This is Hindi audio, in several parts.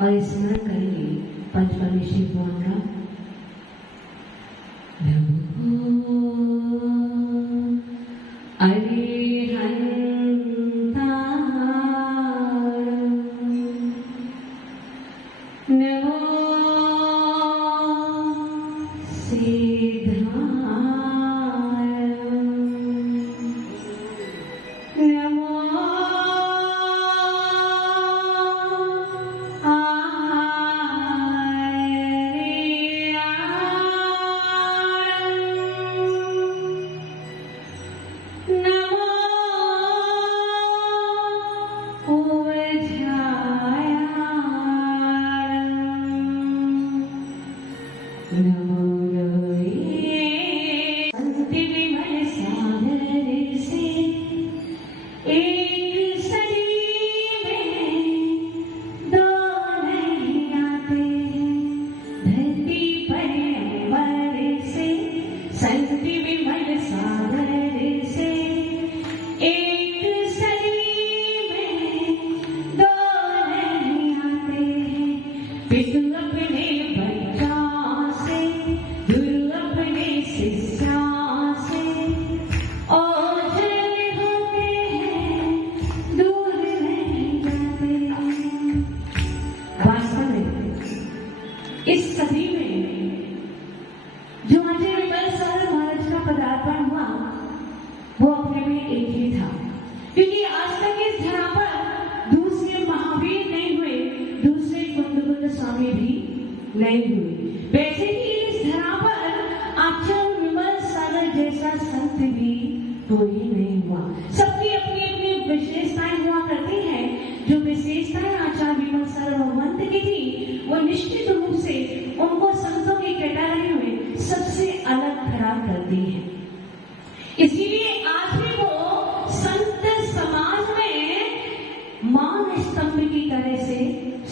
और स्मरण करेंगे पंचपरमेश्वर भगवान का। इस सदी में जो आचार्य विमल सागर महाराज का पदार्पण हुआ वो अपने में एक ही था, क्योंकि आज तक इस धरा पर दूसरे महावीर नहीं हुए, दूसरे कुंद स्वामी भी नहीं हुए। वैसे ही इस धरा पर आचार्य विमल सागर जैसा संत भी कोई नहीं हुआ। सबकी अपनी अपनी विशेषताएं हुआ करती हैं। जो विशेषताएं आचार्य विमल सागर भगवंत की थी वो निश्चित रूप से उनको संतों की कैटेगरी में सबसे अलग खड़ा करती है। इसीलिए आज भी वो संत समाज में मान स्तंभ की तरह से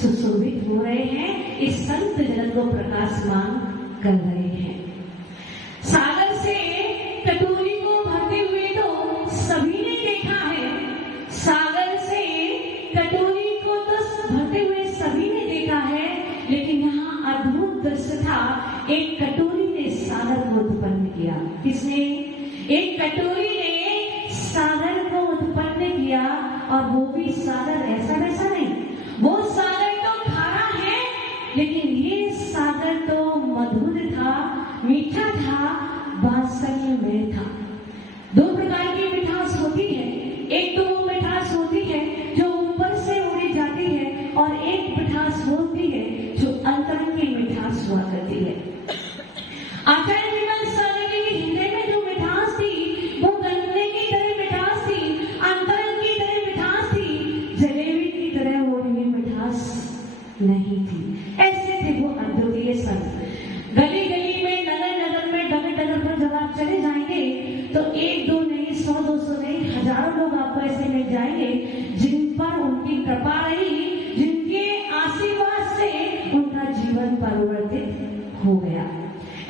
सुशोभित हो रहे हैं, इस संत जगत को प्रकाशमान कर रहे हैं। सागर से कटोरी को भरते हुए तो सभी ने देखा है, सागर से कटोरी को तो भरते हुए सभी ने देखा है, लेकिन यहाँ अद्भुत दृश्य था। एक कटोरी ने सागर को उत्पन्न किया। किसने? एक कटोरी ने सागर को उत्पन्न किया, और वो भी सागर ऐसा वैसा नहीं। वो सागर तो खारा है, लेकिन ये सागर तो मधुर था, मीठा था, वात्सल्य में था। दो प्रकार की मिठास होती है। एक तो वो मिठास होती है जो ऊपर से उड़ी जाती है, और एक मिठास होती है जो अंतरंग की मिठास हुआ करती है। आचार्य विमल सागर के हृदय में जो मिठास थी वो गन्ने की तरह मिठास थी, अंतरंग की तरह मिठास थी, जलेबी की तरह उड़ी हुई मिठास नहीं थी। ऐसे थे वो अद्वितीय संत। गली गली में, नगर नगर में, डगर डगर पर जब आप चले जाएंगे तो एक दो नहीं, 100-200 नहीं, हजारों लोग आपको ऐसे मिल जाएंगे जिन पर उनकी कृपा रही, जिनके आशीर्वाद से उनका जीवन परिवर्तित हो गया।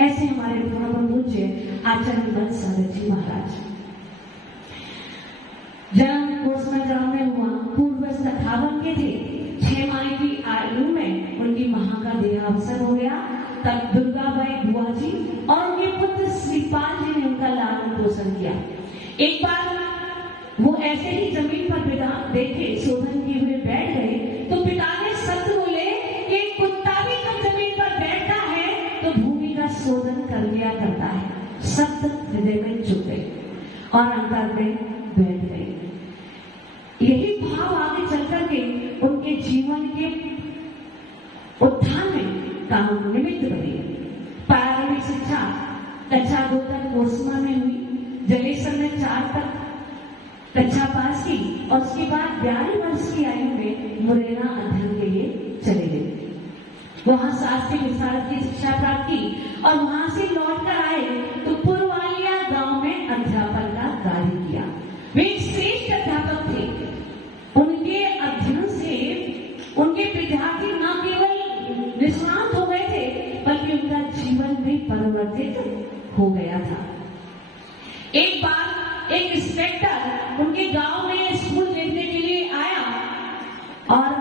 ऐसे हमारे परम पूज्य आचार्य विमल सागर जी महाराज जन्म कोसमा ग्राम में हुआ। पूर्व 57 के थे। 6 माह की आयु में उनकी मां का देहावसान हो गया। तब दुर्गाबाई बुआ जी और उनके पुत्र श्रीपाल जी ने उनका लालन पोषण किया। एक बार वो ऐसे ही जमीन पर बिना देखे शोधन किए हुए बैठ गए तो पिता ने सत्य बोले कि कुत्ता भी जब जमीन पर बैठता है तो भूमि का शोधन कर लिया करता है। सत्य हृदय में चुप गए और अंतर में बैठ गए। यही भाव आगे चल करके उनके जीवन के उत्थान में काम निमित्त बने। प्रारंभिक शिक्षा कक्षा 2 तक कोसमा में हुई। जलेसर में 4 तक कक्षा पास की, और उसके बाद 42 वर्ष की आयु में मुरैना अध्ययन के लिए चले गए। वहां शास्त्रीय विशारद की शिक्षा प्राप्त की और वहां से लौट कर आए तो पुरवालिया गांव में अध्यापन का कार्य किया। वे एक श्रेष्ठ अध्यापक थे। उनके अध्ययन से उनके विद्यार्थी न केवल निष्णात हो गए थे, बल्कि उनका जीवन भी परिवर्तित हो गया था। एक बार एक इंस्पेक्टर उनके गांव में स्कूल देखने के लिए आया और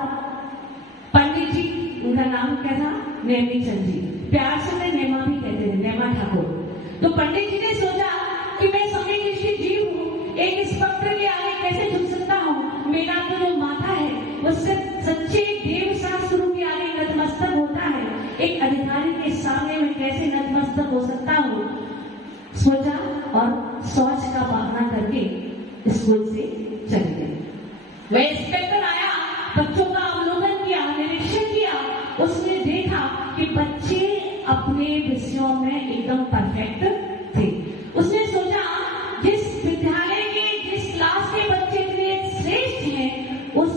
पंडित जी नाम क्या था? नेमी चंद जी, प्यार से उन्हें नेमा भी कहते थे, नेमा ठाकुर। तो पंडित जी ने सोचा कि मैं समयनिष्ठ जीव हूँ, एक स्पक्टर के आगे कैसे झुक सकता हूँ? मेरा तो जो माथा है वो सिर्फ सच्चे देव शास्त्रों के आगे नतमस्तक होता है, एक अधिकारी के सामने मैं कैसे नतमस्तक हो सकता हूँ? सोचा और शौच का बहाना करके स्कूल से चले गए। वह इंस्पेक्टर आया, बच्चों का अवलोकन किया, निरीक्षण किया, उसने देखा कि बच्चे अपने विषयों में एकदम परफेक्ट थे। उसने सोचा जिस विद्यालय के जिस क्लास के बच्चे इतने श्रेष्ठ हैं, उस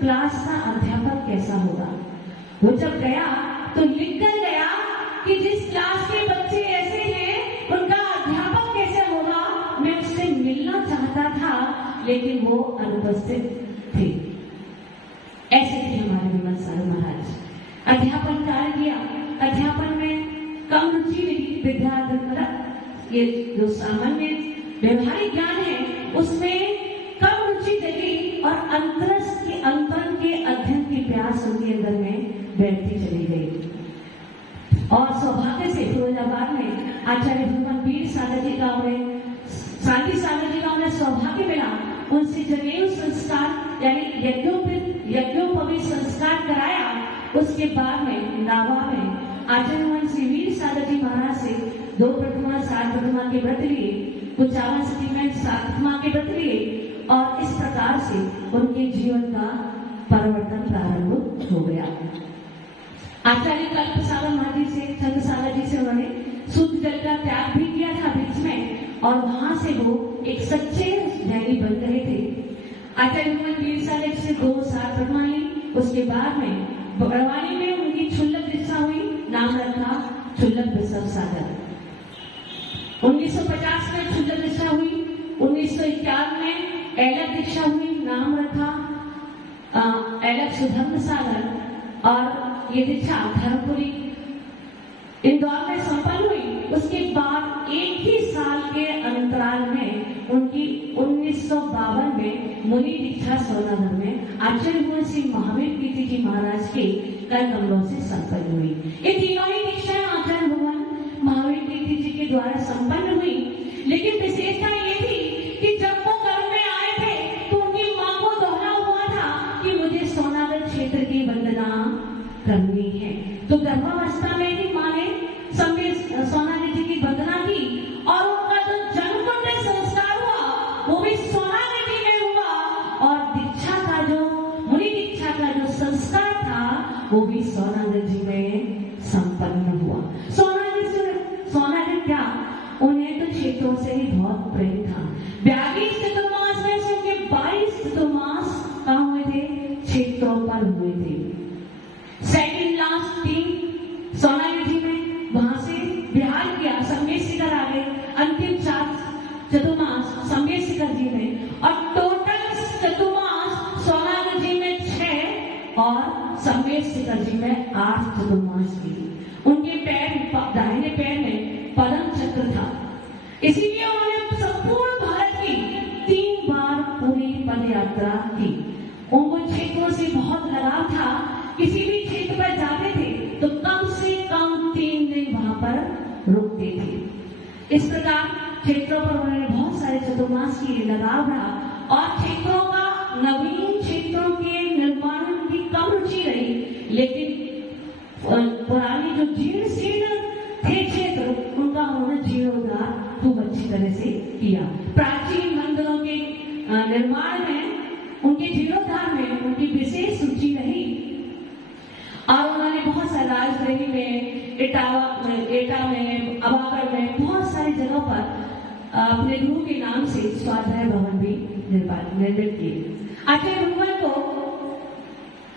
क्लास का अध्यापक कैसा होगा। वो जब गया तो लिख कर गया कि जिस क्लास के बच्चे ऐसे हैं उनका अध्यापक कैसे होगा। मैं उससे मिलना चाहता था लेकिन वो अनुपस्थित थे। ऐसे थे हमारे विमल सारू महाराज। अध्यापन कार्य किया, अध्यापन में कम रुचि लगी, विद्यार्थी मतलब ये जो सामान्य व्यवहारिक ज्ञान है उसमें कम रुचि लगी और अंतरन के अध्ययन की प्यास उनके अंदर में बैठती चली गई। और सौभाग्य से फिरोजाबाद में आचार्य भगवान वीर सागर जी का उन्हें शांति सागर जी का उन्हें सौभाग्य मिला। उनसे जनेऊ संस्कार यानी यज्ञोपवीत संस्कार कराया। उसके बाद में नावा में आचार्य भगवान श्री वीर सागर जी महाराज से 2 प्रतिमा 7 प्रतिमा के व्रत लिए, कुचावन सती में 7 प्रतिमा के व्रत लिए और इस प्रकार से उनके जीवन का परिवर्तन प्रारंभ हो गया। आचार्य कल्प सागर महाराज जी से, चंद्र सागर जी से उन्होंने शुद्ध जल का त्याग भी किया था बीच में और वहां से वो एक सच्चे ज्ञानी बन रहे थे। आचार्य भगवान वीर सागर से 2 साल प्रतिमा ली। उसके बाद में बड़वानी में उनकी क्षुल्लक दीक्षा हुई, नाम रखा क्षुल्लक विश्व सागर। 1950 में क्षुल्लक दीक्षा हुई, 1951 में ऐलक दीक्षा हुई, नाम रखा ऐलक सुधर्म सागर और ये दीक्षा धर्मपुरी इंदौर में संपन्न हुई। उसके बाद एक ही साल के अंतराल में उनकी 1952 में मुनि दीक्षा सोनाधर में आचार्य भगवान श्री महावीर कीर्ति जी महाराज के कर कमलों से संपन्न हुई। ये तीनों ही दीक्षाएं आचार्य भगवान महावीर कीर्ति जी के द्वारा संपन्न हुई। लेकिन विशेषता ये थी कि जब वो कर्म में आए थे तो उनकी मां को दोहरा हुआ था कि मुझे सोनाधर क्षेत्र की वंदना करनी है। तो गर्भावस्था में ही मां ने सोनाधर जी की वंदना की और उनका जो जन्मकुंड संस्कार हुआ वो भी सोनाधर जी में हुआ और दीक्षा का जो मुनि दीक्षा का जो संस्कार था वो भी सोनाधर जी में संपन्न हुआ। सोनाधर क्या, उन्हें तो क्षेत्रों से ही बहुत प्रेम था। 42 चतुर्मास में से उनके 22 चतुर्मास कहाँ हुए थे? क्षेत्रों पर हुए थे। सेकंड लास्ट 3 सोनाधर जी में, वहां से बिहार किया, संमेश शिखर आ गए, अंतिम 4 चतुर्मास संमेश शिखर जी में और टोटल चतुर्मास सोनाधर जी में 6 और संमेश शिखर जी में 8 चतुर्मास की। उनके पैर दाहिने पैर में पद्म चक्र था, इसीलिए उन्होंने संपूर्ण भारत की 3 बार पूरी पद यात्रा की। उनको क्षेत्रों से बहुत लगाव था, किसी भी क्षेत्र पर जाते थे तो कम से कम 3 दिन वहां पर रुकते थे। इस प्रकार क्षेत्रों पर उन्होंने बहुत सारे चतुर्मास की लगाव रहा और क्षेत्रों का नवीन क्षेत्रों के निर्माण की कम रुचि रही। लेकिन पुरानी जो जीर्ण शीर्ण थे क्षेत्र उनका उन्होंने जीर्णोद्धार खूब अच्छी तरह से किया। प्राचीन मंदिरों के निर्माण में, उनके जीर्णोद्धार में उनकी विशेष रुचि रही और उन्होंने बहुत सारे राजगृह में, एटा में, अबागढ़ में बहुत सारी जगहों पर अपने गुरु के नाम से स्वाध्याय भवन भी निर्मित किए। आचार्य भगवान को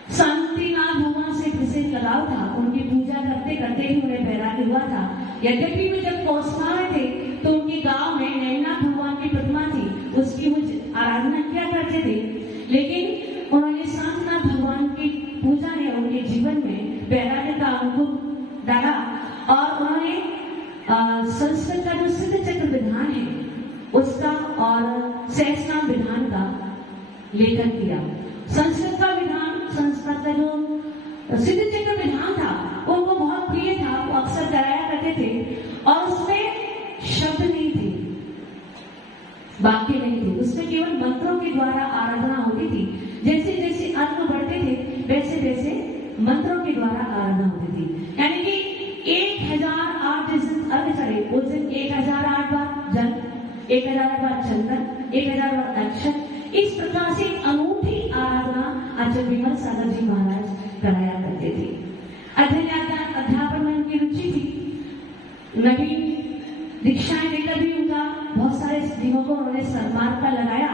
शांतिनाथ भगवान से विशेष लगाव था। उनकी पूजा करते करते ही उन्हें वैराग्य हुआ था। यद्यपि वे जब कोसमा में थे तो उनके गांव में नैनाथ भगवान की प्रतिमा थी, उसकी वो आराधना किया करते थे। लेकिन उन्होंने शांतिनाथ भगवान की पूजा ने उनके जीवन में वैराग्य का अंकुर डाला और उन्होंने संस्कृत का जो सिद्ध चक्र विधान है उसका और सहस्त्रनाम विधान का लेखन किया। संस्कृत का जो सिद्ध चक्र विधान था उसमें केवल मंत्रों के द्वारा आराधना होती थी। जैसे जैसे अन्न बढ़ते थे वैसे वैसे मंत्रों के द्वारा आराधना होती थी। यानी कि 1008 जिस दिन अर्घ चढ़े उस दिन 1008 बार जल, 1008 बार चंदन, 1008 बार अक्षत, इस प्रकार से अनूठी आराधना आचार्य विमल सागर जी महाराज कराया करते थे। अध्यापन में उनकी रुचि थी। नवीन दीक्षाएं लेकर भी उनका बहुत सारे स्त्रियों को उन्होंने सन्मान का लगाया।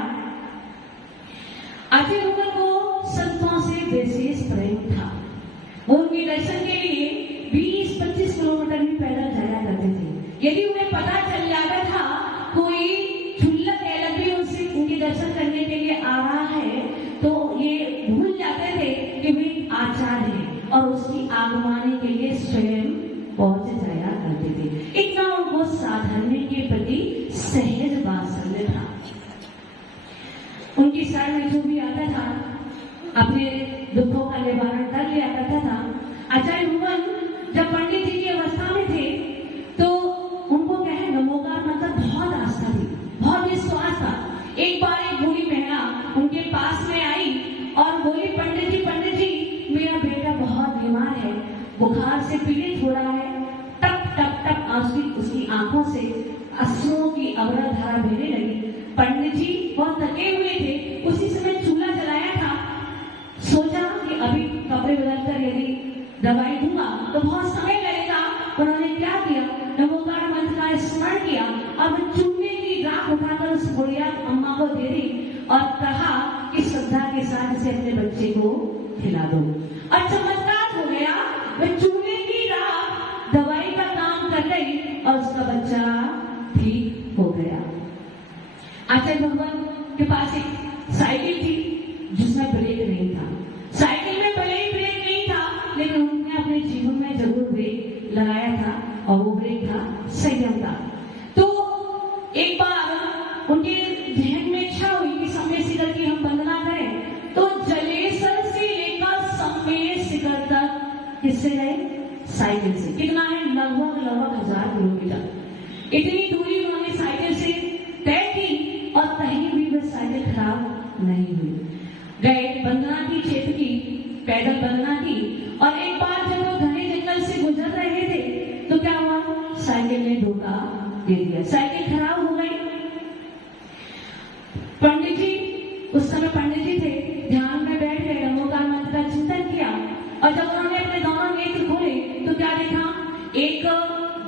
आचार्य विमल को संतों से विशेष प्रेम था। वो उनके दर्शन के लिए 20-25 किलोमीटर भी पैदल जाया करते थे। यदि उन्हें पता चल जाता था कोई क्षुल्लक एलबी उनसे उनके दर्शन करने के लिए आ रहा है तो ये भूल जाते थे कि वे आचार्य हैं और उसकी आगमनी के लिए स्वयं पहुंच जाया करते थे। इतना उनको साधर्म्य के प्रति सहज वात्सल्य था। उनकी शरण में जो भी आता था अपने दुखों का निवारण कर लिया करता था। आचार्य विमल जब पंडित जी की अवस्था में थे तो उनको क्या है नमोकार मंत्र बहुत आस्था थी, बहुत विश्वास था। एक बार एक बूढ़ी महिला उनके पास में आई और बोली, पंडित जी मेरा बेटा बहुत बीमार है, बुखार से पीड़ित हो रहा है। टप टप टप आंसू उसकी आंखों से अश्रुओं की अवरा धारा बहने लगी। पंडित जी बहुत थके हुए थे, उसी समय चूल्हा जलाया था। सोचा कि अभी कपड़े बदलकर यदि दवाई दूंगा तो बहुत समय लगेगा। उन्होंने क्या किया, नमोकार मंत्र का स्मरण किया और चूल्हे की राख उठाकर उस बुढ़िया अम्मा को दे दी और कहा कि श्रद्धा के साथ इसे अपने बच्चे को खिला दो। और चमत्कार हो गया, वह चूल्हे की राख दवाई का काम कर गई और उसका बच्चा ठीक हो गया। आचार्य भगवान के पास एक साइकिल थी जिसमें ब्रेक नहीं था। साइकिल में भले ही ब्रेक नहीं था लेकिन उन्होंने अपने जीवन में जरूर ब्रेक लगाया था और वो ब्रेक था संयम का। तो एक बार उनके जहन में इच्छा हुई कि समय शिखर की हम वंदना करें, तो जलेसर से लेकर समय शिखर तक किससे गए, साइकिल से। कितना है, लगभग 1000 किलोमीटर। इतनी दूरी उन्होंने साइकिल से तय की और कहीं भी वह साइकिल खराब नहीं हुई। गए, वंदना की, क्षेत्र की, पैदल वंदना की। और एक बार जब वो घने जंगल से गुजर रहे थे तो क्या हुआ, साइकिल ने धोखा दे दिया, साइकिल खराब हो गई। पंडित जी, उस समय पंडित जी थे, ध्यान में बैठ गए, नमोकार मंत्र का चिंतन किया और जब उन्होंने अपने दोनों नेत्र खोले तो क्या देखा, एक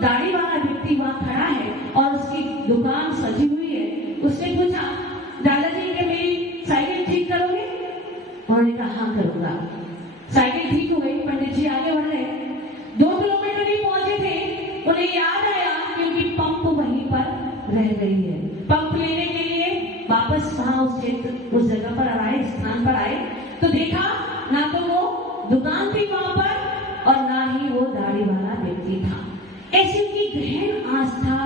दाढ़ी वाला व्यक्ति वहां खड़ा है और उसकी दुकान सजी हुई है। उसने पूछा, दादाजी क्या मेरी साइकिल ठीक करोगे? उन्होंने कहा हाँ करूंगा। साइकिल ठीक हो गई, पंडित जी आगे बढ़ गए। 2 किलोमीटर ही पहुंचे थे, उन्हें याद आया कि उनकी पंप वहीं पर रह गई है। पंप लेने के लिए वापस वहां उस जगह पर आए, स्थान पर आए तो देखा ना तो वो दुकान थी वहां पर और ना ही वो दाढ़ी वाला व्यक्ति था। ऐसी उनकी गहन आस्था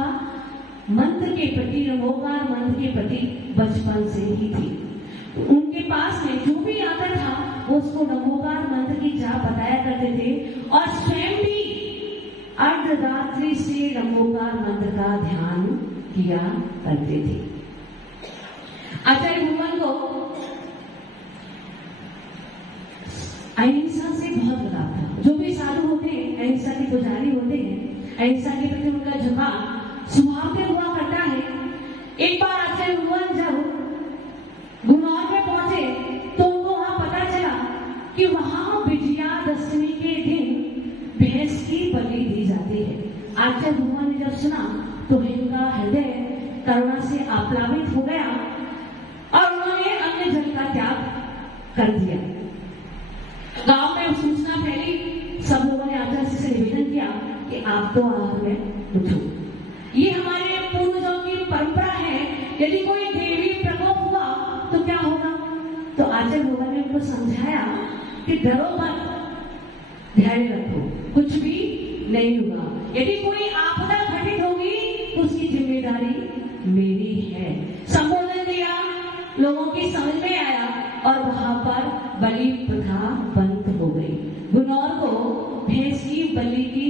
मंत्र के प्रति, नमोकार मंत्र के प्रति बचपन से ही थी। उनके पास में जो भी आता था वो उसको नमोकार मंत्र की जाप बताया करते थे और स्वयं भी अर्धरात्रि से नमोकार मंत्र का ध्यान किया करते थे। आचार्य विमल को अहिंसा से बहुत लगाव था। जो भी साधु होते हैं, अहिंसा के पुजारी होते हैं, अहिंसा के प्रति उनका झुकाव स्वभाव में हुआ करता है। एक बार आचार्य विमल जब गुनौर में पहुंचे तो उनको वहां पता चला कि वहां विजयादशमी के दिन भैंस की बलि दी जाती है। आचार्य विमल ने जब सुना तो उनका हृदय करुणा से आप्लावित हो गया और उन्होंने अन्य जल का त्याग कर दिया। गांव में सूचना फैली, सब लोगों ने आचार्य से निवेदन किया कि आप तो आहार में उठो। ये हमारे पूर्वजों की परंपरा है, यदि कोई देवी प्रकोप हुआ तो क्या होगा। तो आचार्य भगवान ने उनको समझाया कि डरो मत, धैर्य रखो, कुछ भी नहीं होगा। यदि कोई आपदा घटित होगी तो उसकी जिम्मेदारी मेरी है। संबोधन दिया, लोगों की समझ में आया और वहां पर बलि प्रथा बंद हो गई। गुनौर को भैंस की बलि की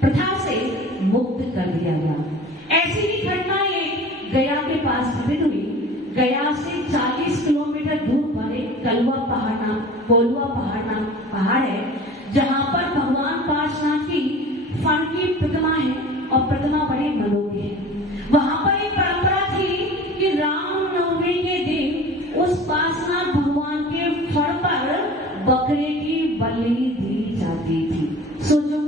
प्रथा से मुक्त कर दिया गया। ऐसी ही घटना एक गया के पास घटित हुई। गया से 40 किलोमीटर दूर पर एक कोलुआ पहाड़ है, जहाँ पर भगवान पार्श्वनाथ की फण की प्रतिमा है और प्रतिमा बड़ी मनोहर है। वहां पर एक परंपरा थी कि रामनवमी के दिन उस पार्श्वनाथ भगवान के फण पर बकरे की बलि दी जाती थी। सोचो,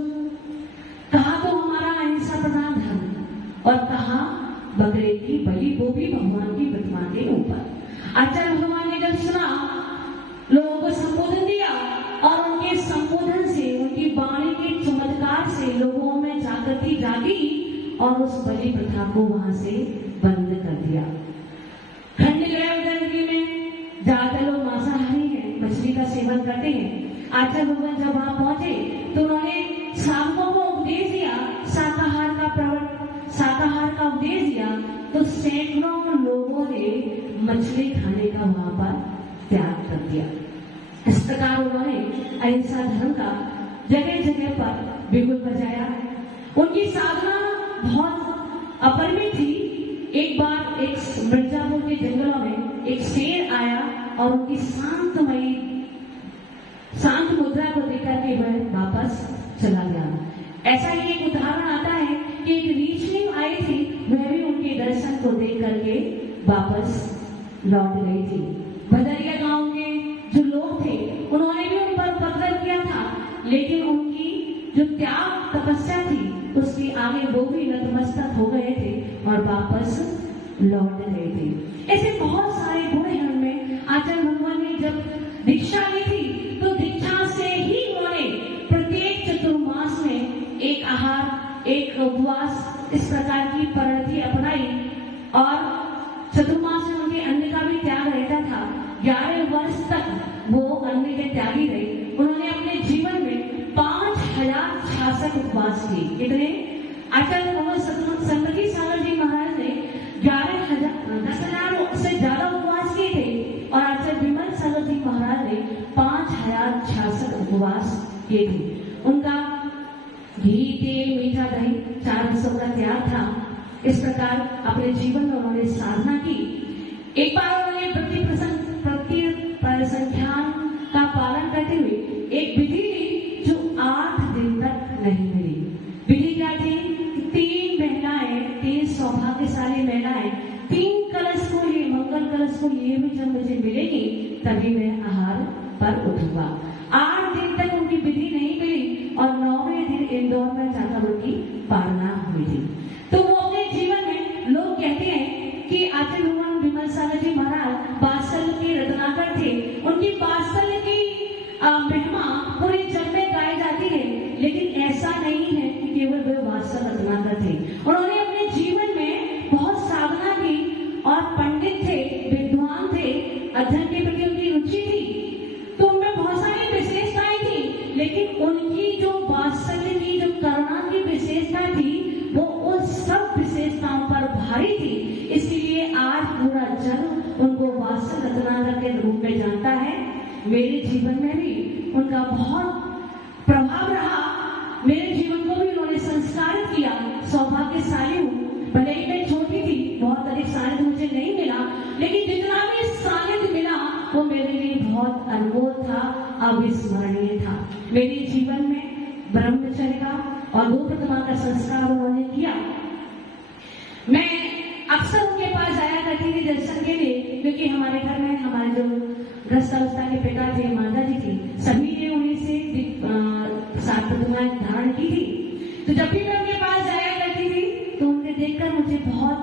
कहा तो हमारा अहिंसा प्रधान धर्म और कहा बकरे की बलि, वो भी भगवान की प्रतिमा के ऊपर। आचार्य भगवान ने जब सुना, लोगों को संबोधन दिया और उनके संबोधन से, उनकी वाणी के चमत्कार से लोगों में जागृति जागी और उस बलि प्रथा को वहां से बंद कर दिया। खंड ग्रह में ज्यादा लोग मांसाहारी हैं, मछली का सेवन करते हैं। आचार्य भगवान जब वहां पहुंचे तो उन्होंने साधकों को उपदेश दिया, शाकाहार का उपदेश दिया, तो सैकड़ों लोगों ने मछली खाने का वहां पर त्याग कर दिया। इस प्रकार उन्होंने अहिंसा धर्म का जगह जगह पर बिगुल बजाया। उनकी साधना बहुत अपरिमित थी। एक बार एक मिर्जापुर के जंगलों में एक शेर आया और उनकी शांत मुद्रा को देखकर के वह वापस चला गया। ऐसा ही एक उदाहरण आता है कि एक ऋषि आई थी, वह भी उनके दर्शन को देख करके वापस लौट गई थी। भदरिया गांव के जो लोग थे उन्होंने भी उन पर उपद्रव किया था, लेकिन उनकी जो त्याग तपस्या थी उसके आगे वो भी नतमस्तक हो गए थे और वापस लौट गए थे। ऐसे बहुत सारे गुण हैं उनमें। आचार्य भगवान ने जब दीक्षा ली थी तो दीक्षा से ही उन्होंने प्रत्येक चतुर्मास में एक आहार, एक उपवास, इस प्रकार की पद्धति अपनाई और चतुर्मास में उनके अन्न का भी त्याग रहता था। 11 वर्ष तक वो अन्न के त्यागी रहे। उन्होंने अपने जीवन में 5066 उपवास किए। कितने? आचार्य भगवान संतति सागर जी महाराज ने 10,000 से ज्यादा उपवास किए थे और आचार्य विमल सागर जी महाराज ने 5066 उपवास किए थे। उनका घी, तेल, मीठा, दही 4 रसों का त्याग था। इस प्रकार अपने जीवन में उन्होंने साधना की। एक बार उन्होंने प्रति परिसंख्यान का पालन करते हुए एक विधि ली जो 8 दिन तक नहीं मिली। विधि क्या थी? 3 सौभाग्यशाली महिलाएं 3 कलश को लिए, मंगल कलश को लिए हुई जब मुझे मिलेगी तभी मैं आहार पर उठूंगा। 8 दिन तक उनकी विधि नहीं मिली और 9वें दिन इंदौर में जाकर उनकी पालना हुई थी। तो वो अपने जीवन में, लोग कहते हैं कि आचार्य भगवान विमल सागर जी महाराज वात्सल्य के रत्नाकर थे। उनकी वात्सल्य की महिमा पूरे जग में गाई जाती है, लेकिन ऐसा नहीं है कि केवल वे वात्सल्य रत्नाकर थे। उन्होंने अपने जीवन में बहुत साधना की और पंडित थे, विद्वान थे, अध्ययन के प्रति उनकी रुचि थी, तो उनमें बहुत सारी विशेषताएं थी, लेकिन उनकी जो वात्सल्य की, जो करुणा की विशेषता थी वो उन सब विशेषताओं पर भारी थी। इसीलिए आज पूरा जग उनको वात्सल्य रत्नाकर के रूप में जानता है। मेरे जीवन में भी उनका बहुत प्रभाव रहा। मेरे जीवन को भी उन्होंने संस्कारित किया। सौभाग्यशाली हूँ, भले ही मैं छोटी थी, बहुत अधिक सानिध्य मुझे नहीं मिला, लेकिन जितना भी सानिध्य मिला वो मेरे लिए बहुत अनमोल था, अविस्मरणीय था। मेरे जीवन में ब्रह्मचर्य का और गो प्रतिमा का संस्कार उन्होंने किया। मैं अक्सर उनके पास जाया करती थी दर्शन के लिए, क्योंकि हमारे घर में हमारे जो गृहस्था के पिता थे, माता जी थी, सभी ने उन्हीं से 7 प्रतिमाएं धारण की थी। तो जब भी मैं उनके पास जाया करती थी तो उनके देखकर मुझे बहुत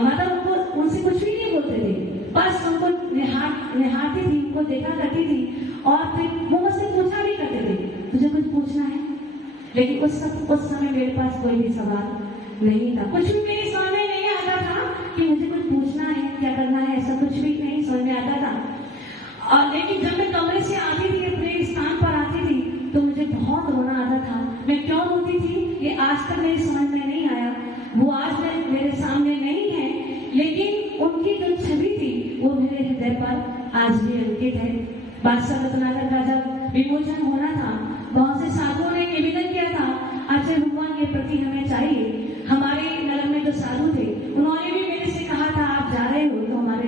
मतलब उनसे कुछ भी नहीं बोलते थे, बस उनको निहारती थी, उनको देखा करती थी और फिर वो मुझसे पूछा भी करते थे, तुझे कुछ पूछना है? लेकिन उस समय मेरे पास कोई भी सवाल नहीं था, कुछ भी मेरे सामने नहीं आता था कि मुझे कुछ पूछना है, क्या करना है, ऐसा कुछ भी नहीं समझ में आता था। और लेकिन जब मैं कमरे से आती थी, अपने स्थान पर आती थी, तो मुझे बहुत रोना आता था। मैं क्यों रोती थी ये आज तक मेरी समझ में नहीं आया। वो आज मेरे सामने नहीं है, लेकिन उनकी जो छवि थी वो मेरे हृदय पर आज भी अंकित है। बादशाह रत्नाकर का जब विमोचन होना था, बहुत से साधुओं ने निवेदन किया था, आचार्य भगवान के प्रति हमें चाहिए। हमारे नगर में जो साधु थे उन्होंने भी मेरे से कहा था, आप जा रहे हो तो हमारे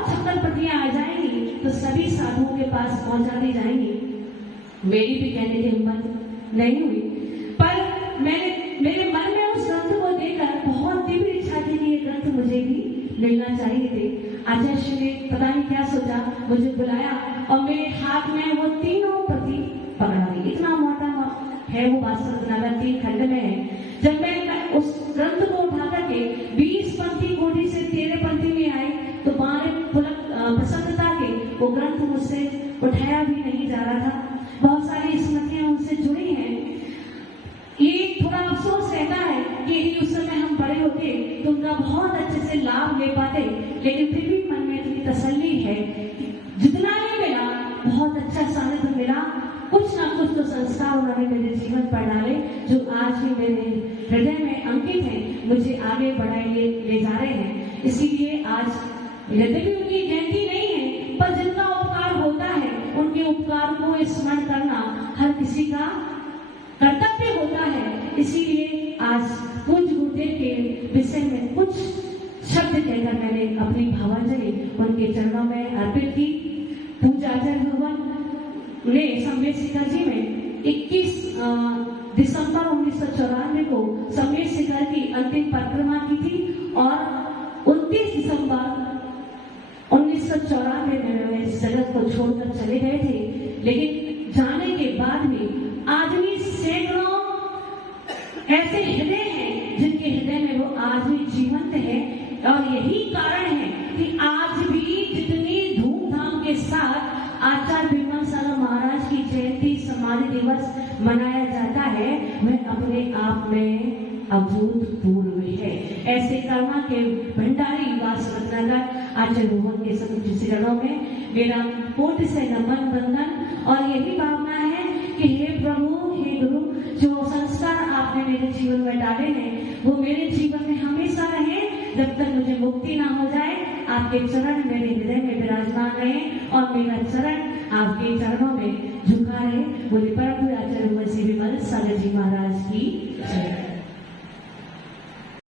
और 56 प्रतियां आ जाएंगी तो सभी साधुओं के पास पहुंचा दी जाएंगी। मेरी भी कहने की हिम्मत नहीं हुई, पर मेरे मन में उस ग्रंथ को देखकर बहुत तीव्र इच्छा थी कि ये ग्रंथ मुझे भी मिलना चाहिए थे। आचार्य ने पता नहीं क्या सोचा, मुझे बुलाया और मेरे हाथ में वो तीनों प्रति पकड़ा दी। इतना मोटा है वो वास्तव 3 खंड में है। जब मैं उस ग्रंथ को उठा करके 20 पंक्ति कोटि से 13 पंक्ति में आई तो बारे प्रसन्नता के वो ग्रंथ मुझसे उठाया भी नहीं जा रहा था। बहुत सारी स्मृतियां उनसे जुड़ी हैं। ये थोड़ा अफसोस रहता है कि यदि उस समय हम बड़े होते तो उनका बहुत अच्छे से लाभ ले पाते, लेकिन फिर भी मन में इतनी तसल्ली है कि जितना ही मिला बहुत अच्छा सानिध्य मिला। कुछ ना कुछ तो संस्कार उन्होंने मेरे जीवन पर डाले जो आज भी मेरे हृदय में अंकित हैं, मुझे आगे बढ़ाए ले जा रहे हैं। इसीलिए आज यद्यपि उनकी जयंती नहीं है, पर जिनका उपकार होता है उनके उपकार को स्मरण करना हर किसी का कर्तव्य होता है। इसीलिए आज पूज्य गुरुदेव के विषय में कुछ शब्द कहकर मैंने अपनी भावांजलि उनके चरणों में अर्पित की। पूज्य आचार्य भगवान ने सम्यक शिखर जी में 21 दिसंबर 1994 को सम्यक शिखर की अंतिम परिक्रमा की थी और 29 दिसंबर 1994 में इस जगत को छोड़कर चले गए थे। लेकिन जाने के बाद भी आज भी सैकड़ों ऐसे हृदय हैं जिनके हृदय में वो आज भी जीवंत है। और यही कारण है कि आज भी जितनी धूमधाम के साथ आचार्य विमल सागर महाराज की जयंती समाधि दिवस मनाया जाता है वह अपने आप में अभूतपूर्व है। ऐसे कर्मा के भंडारी वासवनगर आचार्य भगवान के समुचित चरणों में मेरा कोटि से नमन बंधन और यही भावना है कि हे प्रभु, हे गुरु, जो संस्कार आपने मेरे जीवन में डाले हैं वो मेरे जीवन में हमेशा रहे जब तक मुझे मुक्ति ना हो जाए। आपके चरण मेरे हृदय में विराजमान रहे और मेरा चरण आपके चरणों में झुका रहे। बोले परम आचार्य विमल सागर जी महाराज की जय।